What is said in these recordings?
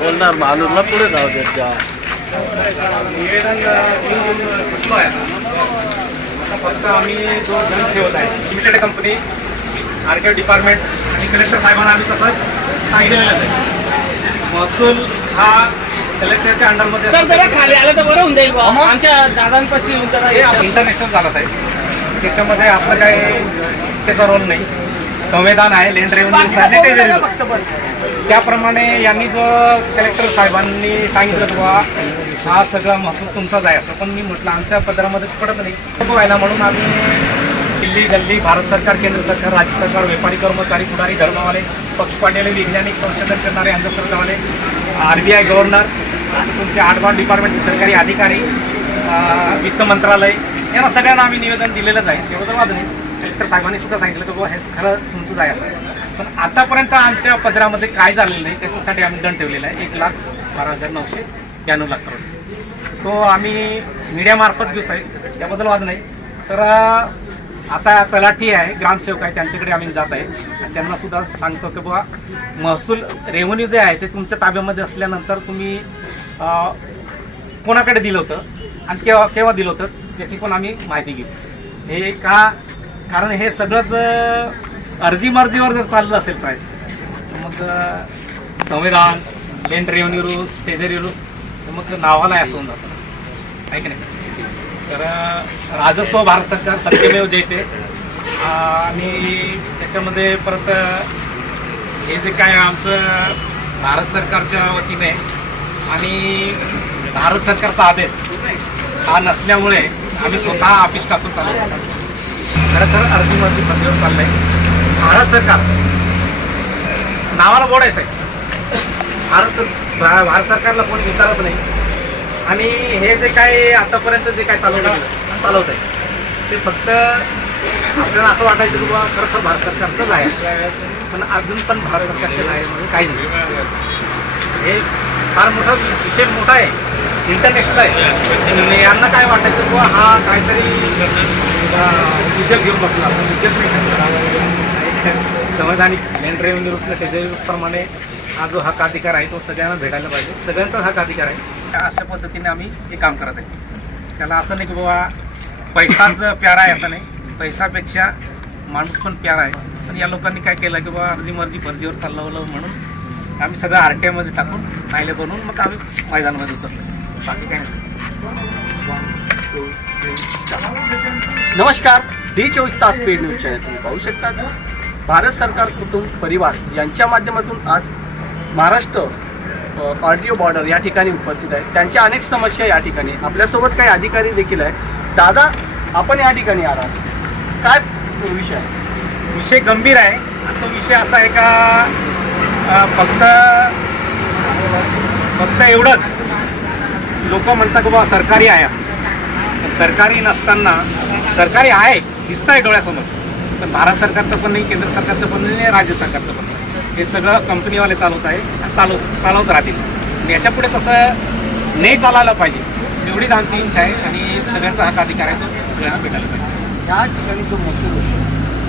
बोलणार मालूरला पुढे जाऊ देत जा. फक्त आम्ही जो ग्रंथ ठेवत आहे लिमिटेड कंपनी आरटीओ डिपार्टमेंट आणि कलेक्टर साहेबांना आम्ही तसं सांगितलेलं आहे. महसूल हा कलेक्टरच्या अंडरमध्ये खाली आलं तर बरं होऊन जाईल. आमच्या दादांपाशी इंटरनॅशनल झालं साहेब. त्याच्यामध्ये आपलं काय त्याचा रोल नाही. संविधान आहे, लँड रेव्हेन्यू सॅनिटरी, त्याप्रमाणे यांनी जो कलेक्टर साहेबांनी सांगितलं बाबा हा सगळा महसूल तुमचाच आहे असं, पण मी म्हटलं आमच्या पदरामध्ये पडत नाही. व्हायला म्हणून आम्ही दिल्ली गल्ली भारत सरकार, केंद्र सरकार, राज्य सरकार, व्यापारी, कर्मचारी, पुढारी, धर्मवाले, पक्षपातळीवाले, वैज्ञानिक संशोधन करणारे, आंध्र सरकारवाले, RBI गव्हर्नर, तुमचे 8 डिपार्टमेंटचे सरकारी अधिकारी, वित्त मंत्रालय, यांना सगळ्यांना आम्ही निवेदन दिलेलंच आहे. तेवढं वाद नाही. कलेक्टर साहेबांनी सुद्धा सांगितलं की बाबा हे खरं तुमचंच आहे असं. पण आतापर्यंत आमच्या पदरामध्ये काय झालेलं नाही त्याच्यासाठी आम्ही दंड ठेवलेला आहे 1,12,992 लाख करोड. तो आम्ही मीडियामार्फत घेऊ साहेब, त्याबद्दल वाद नाही. तर आता तलाठी आहे, ग्रामसेवक आहे, त्यांच्याकडे आम्ही जात आहे आणि त्यांना सुद्धा सांगतो की बाबा महसूल रेव्हेन्यू जे आहे ते तुमच्या ताब्यामध्ये असल्यानंतर तुम्ही कोणाकडे दिलं होतं आणि केव्हा दिलं होतं त्याची पण आम्ही माहिती घेऊ. हे कारण हे सगळंच अर्जी मर्जीवर जर चाललं असेल साहेब मग संविधान, land revenue rules, treasury rules मग नावाला असं होऊन जातं, आहे की नाही. तर राजस्व भारत सरकार सत्यमेव जयते. आणि त्याच्यामध्ये परत हे जे काय आमचं भारत सरकारच्या वतीने आणि भारत सरकारचा आदेश हा नसल्यामुळे आम्ही स्वतः ऑफिस टाकून चालू. खरं तर अर्जीमध्ये पद्धतीवर चाललं आहे. भारत सरकार नावाला बोर्ड आहे साहेब. भारत सरकारला कोणी विचारत नाही. आणि हे जे काय आतापर्यंत जे काय चालवत आहे ते फक्त आपल्याला असं वाटायचं की बाबा खरं भारत सरकारचंच आहे, पण अजून पण भारत सरकारचं नाही म्हणजे काहीच नाही. हे फार मोठा विषय मोठा आहे, इंटरनॅशनल आहे. यांना काय वाटायचं की बाबा हा काहीतरी उद्योग घेऊन बसला, उद्योग नाही सांगितलं. संवैधानिक land revenue rules, treasury rules प्रमाणे हा जो हक्क अधिकार आहे तो सगळ्यांना भेटायला पाहिजे. सगळ्यांचाच हक्क अधिकार आहे. अशा पद्धतीने आम्ही हे काम करत आहे. त्याला असं नाही की बाबा पैसाच प्यारा आहे असं नाही, पैसापेक्षा माणूस पण प्यारा आहे. पण या लोकांनी काय केलं की बाबा अर्जी मर्जी फर्जीवर चालवलं म्हणून आम्ही सगळं RTI टाकून फायले बनवून मग आम्ही मैदानामध्ये उतरलो. बाकी काय नाही. नमस्कार, D24 तास पेड न्यूज चॅनल तुम्ही पाहू शकता. भारत सरकार कुटुंब परिवार यांच्या माध्यमातून आज महाराष्ट्र RTO बॉर्डर या ठिकाणी उपस्थित आहे. त्यांच्या अनेक समस्या या ठिकाणी, आपल्यासोबत काही अधिकारी देखील आहेत. दादा, आपण या ठिकाणी आला, काय विषय आहे? विषय गंभीर आहे. तो विषय असा आहे का फक्त एवढंच लोक म्हणतात की बाबा सरकारी आहे असं. सरकारी नसताना सरकारी आहे दिसतं आहे डोळ्यासमोर, पण भारत सरकारचं पण नाही, केंद्र सरकारचं पण नाही, राज्य सरकारचं पण नाही. हे सगळं कंपनीवाले चालवत आहे, चालवत राहतील. आणि याच्यापुढे तसं नाही चालायला पाहिजे एवढीच आमची इच्छा आहे. आणि सगळ्यांचा हक्क अधिकार आहे, तो सगळ्यांना भेटायला पाहिजे. या ठिकाणी जो महसूल होतो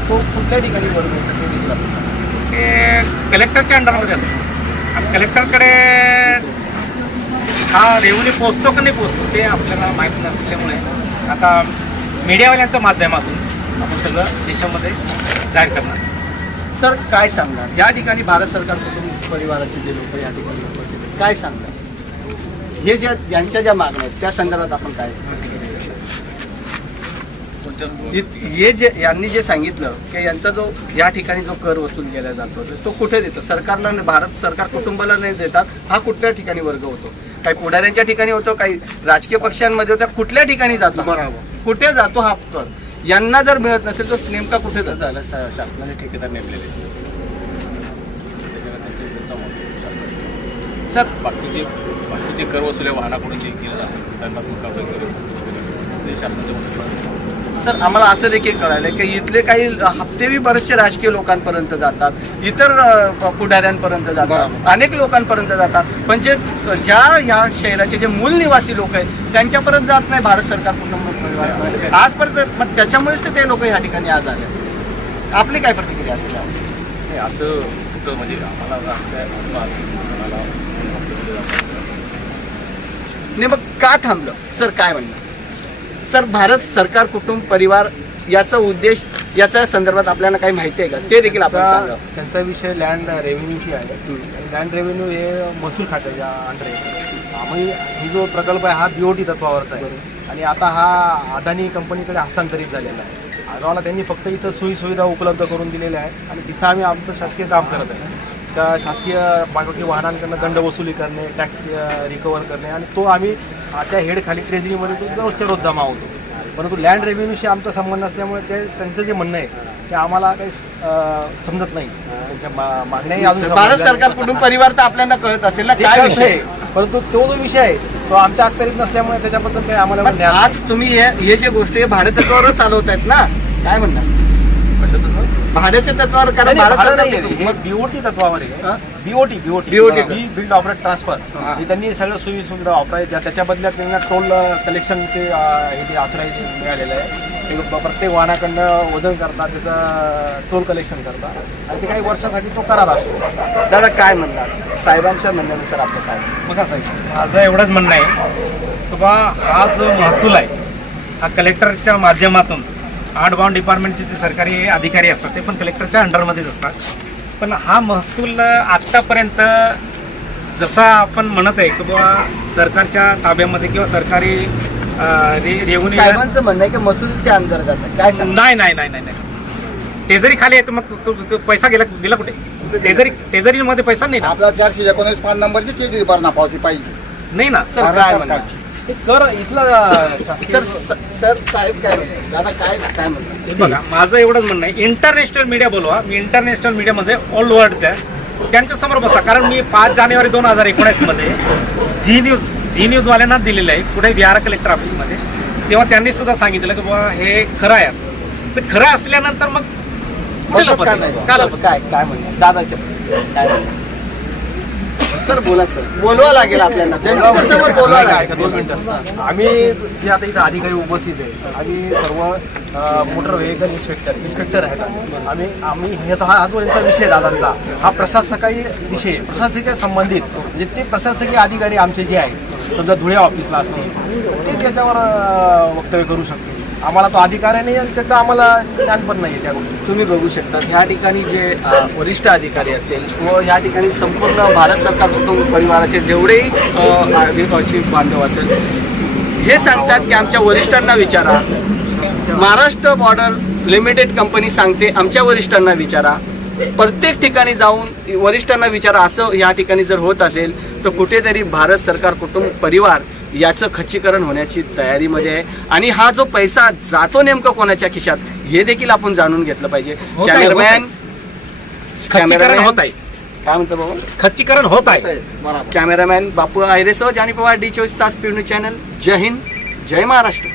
तो कुठल्या ठिकाणी बरोबर ते कलेक्टरच्या अंडरमध्ये असतो आणि कलेक्टरकडे हा रेव्हेन्यू पोचतो का नाही पोचतो ते आपल्याला माहीत नसल्यामुळे आता मीडियावाल्यांच्या माध्यमातून आपण सगळं देशामध्ये जाहीर करणार. सर, काय सांगणार या ठिकाणी भारत सरकार कुटुंब परिवाराचे जे लोक या ठिकाणी उपस्थित आहेत, काय सांगणार? हे ज्यांच्या ज्या मागण्या आहेत त्या संदर्भात आपण काय हे जे यांनी जे सांगितलं की यांचा जो या ठिकाणी जो कर वसूल केला जातो तो कुठे देतो? सरकारला, भारत सरकार कुटुंबाला नाही देतात. हा कुठल्या ठिकाणी वर्ग होतो? काही पुढाऱ्यांच्या ठिकाणी होतो, काही राजकीय पक्षांमध्ये होत्या, कुठल्या ठिकाणी जातो? बरोबर, कुठे जातो हा कर? यांना जर मिळत नसेल तर नेमका कुठे झाला? शासनाने ठेकेदार नेमलेले सर, बाकीचे कर वसुले वाहनाकडून जे केलं जातं त्यांना कारवाई करेल ते शासनाच्या सर आम्हाला असं देखील कळालं की इथले काही हप्तेही बरेचसे राजकीय लोकांपर्यंत जातात, इतर पुढाऱ्यांपर्यंत जातात, अनेक लोकांपर्यंत जातात, पण जे ज्या ह्या शहराचे जे मूल निवासी लोक आहेत त्यांच्यापर्यंत जात नाही भारत सरकार कुटुंब परिवार आजपर्यंत. मग त्याच्यामुळेच तर ते लोक ह्या ठिकाणी आज आले. आपली काय प्रतिक्रिया असेल यावर? नाही, असं कुठं म्हणजे आम्हाला असं काय आम्हाला नाही, मग का थांबलं सर? काय म्हणणं सर? भारत सरकार कुटुंब परिवार याचा उद्देश याच्या संदर्भात आपल्याला काही माहिती आहे का? ते देखील आपण सांगा. त्यांचा विषय लँड रेव्हेन्यूशी आहे. लँड रेव्हेन्यू हे महसूल खात्याच्या अंडर आहे. आम्ही ही जो प्रकल्प आहे हा BOT तत्वावरचा आहे आणि आता हा अदानी कंपनीकडे हस्तांतरित झालेला आहे. आगावाला त्यांनी फक्त इथं सोयीसुविधा उपलब्ध करून दिलेल्या आहेत आणि तिथं आम्ही आमचं शासकीय काम करत आहे. त्या शासकीय बाकी वाहनांकडनं दंड वसुली करणे, टॅक्स रिकवर करणे आणि तो आम्ही त्या हेडखाली ट्रेझरीमध्ये तो रोजच्या रोज जमा होतो. परंतु लँड रेव्हेन्यूशी आमचा संबंध असल्यामुळे त्यांचं जे म्हणणं आहे ते आम्हाला काही समजत नाही. त्यांच्या मागण्याही अजून भारत सरकार कुटुंब परिवार तर आपल्याला कळत असेल ना ते काय कळतंय. विषय. परंतु तो जो विषय आहे तो आमच्या अखत्यारीत नसल्यामुळे त्याच्याबद्दल काही आम्हाला पण ज्ञान आज तुम्ही हे जे गोष्टी भाडे तत्वावरच चालवतायत ना, काय म्हणणार भाड्याच्या तत्वावर? कारण भारत सरकार हे BOT तत्वावर आहे. हा? BOT BOT. Build operate transfer हे त्यांनी सगळं सोयी सुविधा वापरायच्या. त्याच्या बदल्यात त्यांना टोल कलेक्शन हे ऑथरायझेशन मिळालेलं आहे. ते प्रत्येक वाहनाकडनं वजन करतात, त्याचं टोल कलेक्शन करतात आणि ते काही वर्षासाठी तो करार असतो. दादा काय म्हणणार साहेबांच्या म्हणण्यानुसार आपलं काय? बघा साहेब, माझं एवढंच म्हणणं आहे की बा हा जो महसूल आहे हा कलेक्टरच्या माध्यमातून आउटबाउंड डिपार्टमेंटचे जे सरकारी अधिकारी असतात ते पण कलेक्टरच्या अंडरमध्येच असतात. पण हा महसूल आत्तापर्यंत जसा आपण म्हणत आहे की बाबा सरकारच्या ताब्यामध्ये किंवा सरकारी रेव्हेन्यू साहेबांचं म्हणणं आहे की महसूलच्या अंतर्गत आहे. काय सांग? नाही टेझरी खाली आहे तर मग पैसा गेला कुठे? टेझरीमध्ये पैसा नाही ना. आपला 419 पान नंबरची केजरी भरणा पावती पाहिजे. नाही ना. सर भारत काय म्हणणार? सरकारची. कर इथला शासकीय सर साहेब काय म्हणतात? दादा काय म्हणतात? हे बघा, माझं एवढंच म्हणणं आहे इंटरनॅशनल मीडिया बोलवा. मी इंटरनॅशनल मीडियामध्ये ऑल वर्ल्डच्या त्यांच्यासमोर बसा. कारण मी 5 जानेवारी 2019 मध्ये जी न्यूजवाल्यांना दिलेलं आहे कुठे विहार कलेक्टर ऑफिसमध्ये. तेव्हा त्यांनी सुद्धा सांगितलं की बाबा हे खरं आहे असं. तर खरं असल्यानंतर मग कुठे लपत आहे? का लपत? काय म्हणणार दादाच्या काय म्हणणार? सर बोला सर, बोलवा लागेल आपल्याला. जनतेसमोर बोलवा लागेल. 2 मिनिटं. आम्ही जे आता इथं अधिकारी उपस्थित आहे आम्ही सर्व मोटर व्हेकल इन्स्पेक्टर आहेत. आम्ही ह्याचा हा जो यांचा विषय दादांचा हा प्रशासकीय विषय आहे. प्रशासकीय संबंधित म्हणजे ते प्रशासकीय अधिकारी आमचे जे आहेत समजा धुळे ऑफिसला असतील ते त्याच्यावर वक्तव्य करू शकतील. आम्हाला तो अधिकार नाही आणि त्याचं आम्हाला ज्ञान पण नाही आहे त्या गोष्टी. तुम्ही बघू शकता ह्या ठिकाणी जे वरिष्ठ अधिकारी असतील व ह्या ठिकाणी संपूर्ण भारत सरकार कुटुंब परिवाराचे जेवढेही आदिवासी बांधव असेल हे सांगतात की आमच्या वरिष्ठांना विचारा. महाराष्ट्र बॉर्डर लिमिटेड कंपनी सांगते आमच्या वरिष्ठांना विचारा. प्रत्येक ठिकाणी जाऊन वरिष्ठांना विचारा. असं या ठिकाणी जर होत असेल तर कुठेतरी भारत सरकार कुटुंब परिवार याचं खच्चीकरण होण्याची तयारीमध्ये आहे. आणि हा जो पैसा जातो नेमकं कोणाच्या खिशात हे देखील आपण जाणून घेतलं पाहिजे. कॅमेरामॅन खच्चीकरण होत आहे. काय म्हणतो बाबा? खच्चीकरण होत आहे. बरोबर. कॅमेरामॅन बापू आयरेसह जानी पवार D24 तास पिवणी चॅनल. जय हिंद, जय महाराष्ट्र.